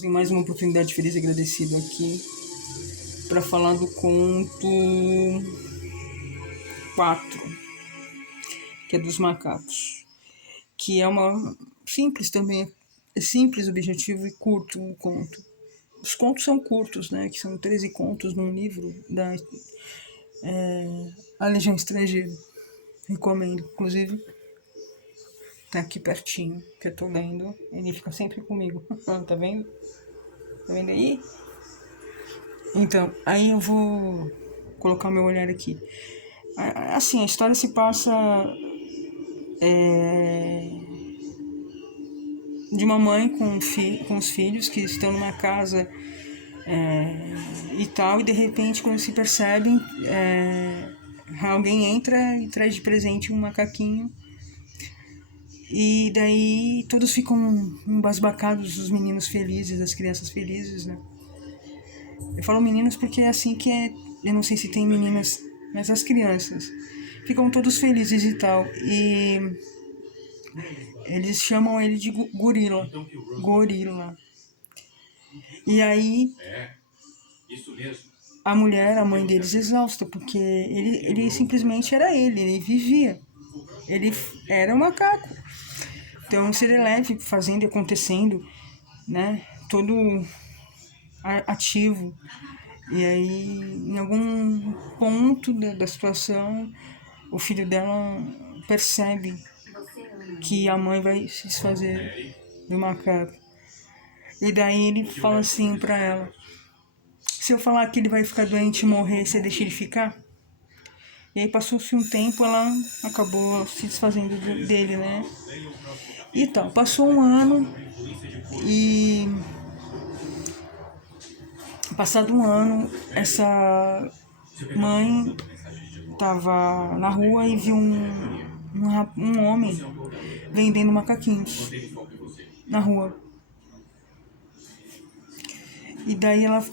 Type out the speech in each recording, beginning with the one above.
Em mais uma oportunidade feliz e agradecido aqui para falar do conto 4, que é dos macacos, que é uma simples também, é simples, objetivo e curto um conto. Os contos são curtos, né, que são 13 contos num livro da A Legião Estrangeira. Recomendo, inclusive tá aqui pertinho, que eu tô lendo, ele fica sempre comigo. Tá vendo? Tá vendo aí? Então, aí eu vou colocar o meu olhar aqui. Assim, a história se passa de uma mãe com os filhos que estão numa casa e tal, e de repente, quando se percebem, alguém entra e traz de presente um macaquinho. E daí todos ficam embasbacados, os meninos felizes, as crianças felizes, né? Eu falo meninos porque é assim que é. Eu não sei se tem meninas, mas as crianças ficam todos felizes e tal. E eles chamam ele de gorila. Gorila. E aí a mulher, a mãe deles, exausta, porque ele simplesmente era ele vivia. Ele era um macaco. Então, um serelepe fazendo e acontecendo, né? Todo ativo. E aí, em algum ponto da situação, o filho dela percebe que a mãe vai se desfazer do macaco. E daí ele fala assim pra ela: se eu falar que ele vai ficar doente e morrer, você deixa ele ficar? E aí passou-se um tempo, ela acabou se desfazendo dele, né? Então, passou um ano e... Passado um ano, essa mãe estava na rua e viu um homem vendendo macaquinhos na rua. E daí ela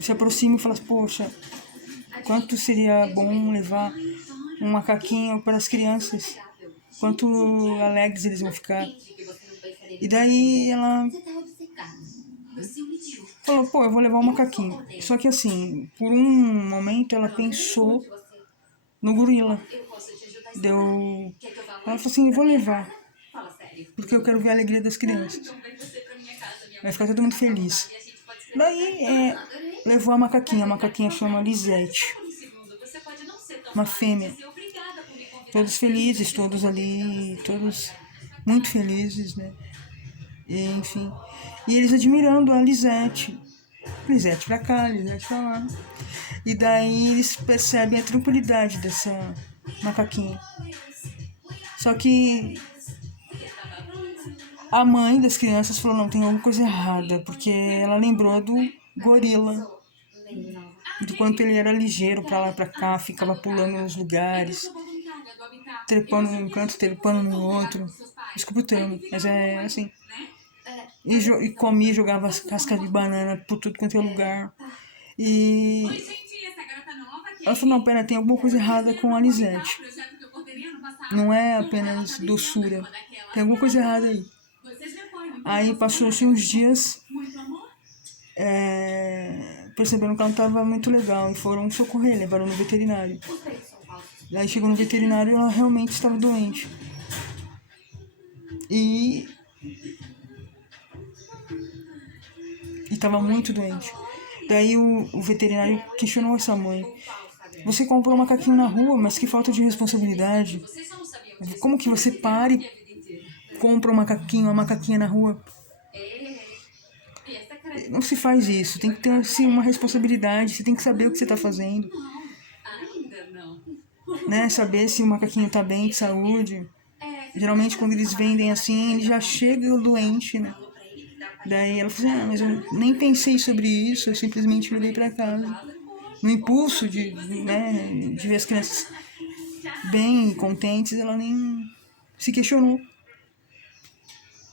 se aproxima e fala: poxa, quanto seria bom levar um macaquinho para as crianças, quanto alegres eles vão ficar. E daí ela falou: pô, eu vou levar um macaquinho. Só que assim, por um momento ela pensou no gorila. Ela falou assim: eu vou levar, porque eu quero ver a alegria das crianças, vai ficar todo mundo feliz. Daí levou a macaquinha chama Lisette, uma fêmea. Todos felizes, todos ali, todos muito felizes, né? E, enfim. E eles admirando a Lisette. Lisette pra cá, Lisette pra lá. E daí eles percebem a tranquilidade dessa macaquinha. Só que a mãe das crianças falou: não, tem alguma coisa errada, porque ela lembrou do gorila, do quanto ele era ligeiro pra lá e pra cá, ficava pulando nos lugares, trepando num canto, trepando no outro, escutando, mas é assim. E comia, jogava as cascas de banana por tudo quanto é lugar. E ela falou: não, pera, tem alguma coisa errada com a Lisette. Não é apenas doçura, tem alguma coisa errada aí. Aí passou-se uns dias, perceberam que ela não estava muito legal e foram socorrer, levaram no veterinário. Aí chegou no veterinário e ela realmente estava doente. E estava muito doente. Daí o veterinário questionou essa mãe: você comprou um macaquinho na rua, mas que falta de responsabilidade. Como que você para e compra um macaquinho, uma macaquinha na rua? Não se faz isso, tem que ter assim, uma responsabilidade, você tem que saber o que você está fazendo. Né? Saber se o macaquinho está bem de saúde. Geralmente quando eles vendem assim, ele já chega doente, né? Daí ela falou assim: mas eu nem pensei sobre isso, eu simplesmente levei para casa. No impulso de ver as crianças bem contentes, ela nem se questionou.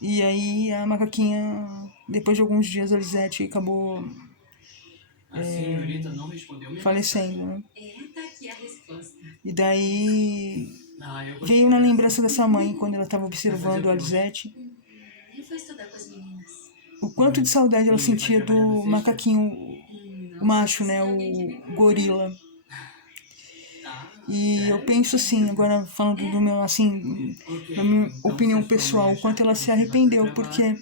E aí a macaquinha, depois de alguns dias, a Lisette acabou falecendo, né? E daí veio na lembrança dessa mãe, quando ela estava observando a Lisette, quanto de saudade ela sentia do macaquinho macho, né, o gorila. E eu penso assim, agora falando do meu, assim, na minha opinião pessoal, o quanto ela se arrependeu, porque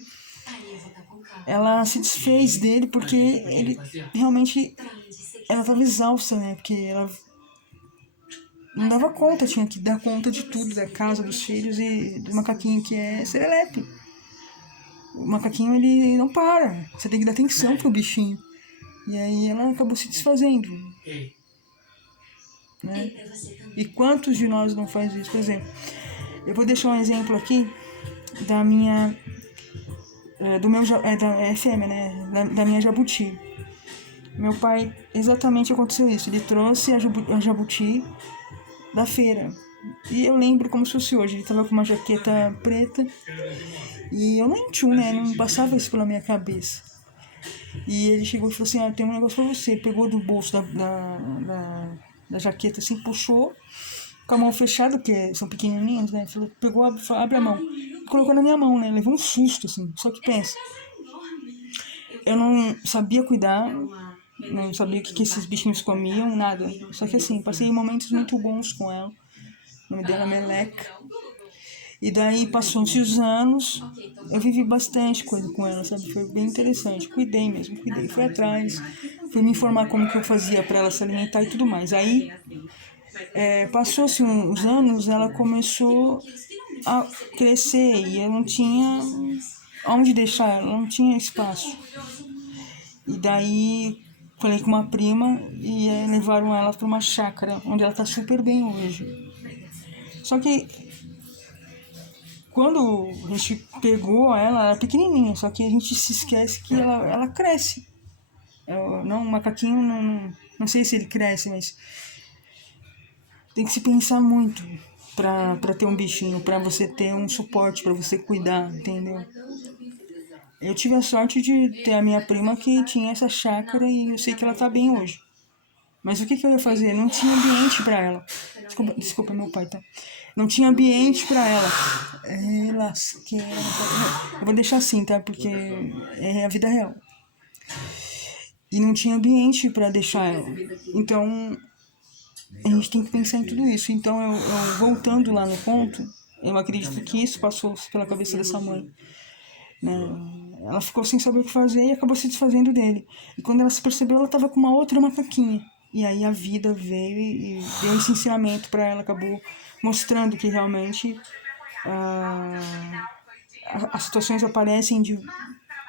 ela se desfez dele porque ele realmente, ela estava exausta, né, porque ela não dava conta, tinha que dar conta de tudo, da casa, dos filhos e do macaquinho que é serelepe. O macaquinho, ele não para, você tem que dar atenção pro bichinho. E aí ela acabou se desfazendo, né? E quantos de nós não faz isso? Por exemplo, eu vou deixar um exemplo aqui da minha, do meu, da fêmea, né? Da minha jabuti. Meu pai, exatamente aconteceu isso. Ele trouxe a jabuti da feira. E eu lembro como se fosse hoje. Ele tava com uma jaqueta preta. E eu nem tinha, né? Não passava isso pela minha cabeça. E ele chegou e falou assim, tem um negócio pra você. Pegou do bolso da jaqueta assim, puxou com a mão fechada, porque são pequenininhos, né? Pegou, abre a mão. E colocou na minha mão, né? Levou um susto, assim. Só que pensa, eu não sabia cuidar, não sabia o que esses bichinhos comiam, nada. Só que assim, passei momentos muito bons com ela. O nome dela é Meleca. E daí passou-se os anos, eu vivi bastante coisa com ela, sabe? Foi bem interessante. Cuidei mesmo, cuidei. Fui atrás, fui me informar como que eu fazia para ela se alimentar e tudo mais. Aí, passou-se uns anos, ela começou a crescer e eu não tinha onde deixar ela, não tinha espaço. E daí falei com uma prima e levaram ela para uma chácara, onde ela tá super bem hoje. Só que quando a gente pegou ela era pequenininha, só que a gente se esquece que ela cresce. Não, o macaquinho não sei se ele cresce, mas tem que se pensar muito pra ter um bichinho, pra você ter um suporte, pra você cuidar, entendeu? Eu tive a sorte de ter a minha prima que tinha essa chácara e eu sei que ela tá bem hoje. Mas o que eu ia fazer? Não tinha ambiente pra ela. Desculpa, meu pai, tá? Não tinha ambiente pra ela. Lasqueira. Eu vou deixar assim, tá? Porque é a vida real. E não tinha ambiente pra deixar ela. Então, a gente tem que pensar em tudo isso. Então, eu voltando lá no conto, eu acredito que isso passou pela cabeça dessa mãe, né? Ela ficou sem saber o que fazer e acabou se desfazendo dele. E quando ela se percebeu, ela estava com uma outra macaquinha. E aí a vida veio e deu esse ensinamento para ela, acabou mostrando que realmente as situações aparecem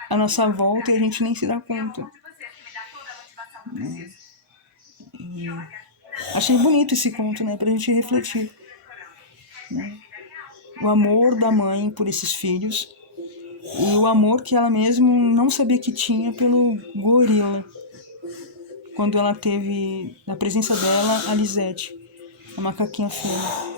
à nossa volta e a gente nem se dá conta. E achei bonito esse conto, né, pra gente refletir, né? O amor da mãe por esses filhos e o amor que ela mesma não sabia que tinha pelo gorila, quando ela teve na presença dela a Lisette, a macaquinha fêmea.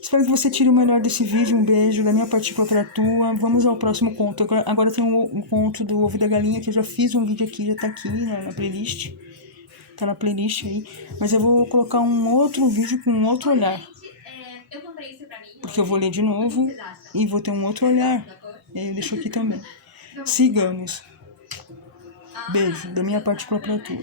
Espero que você tire o melhor desse vídeo. Um beijo da minha partícula para a tua. Vamos ao próximo conto. Agora tem um conto do Ovo da Galinha, que eu já fiz um vídeo aqui, já tá aqui na playlist. Tá na playlist aí. Mas eu vou colocar um outro vídeo com um outro olhar. Porque eu vou ler de novo e vou ter um outro olhar. E aí eu deixo aqui também. Sigamos. Beijo da minha partícula para a tua.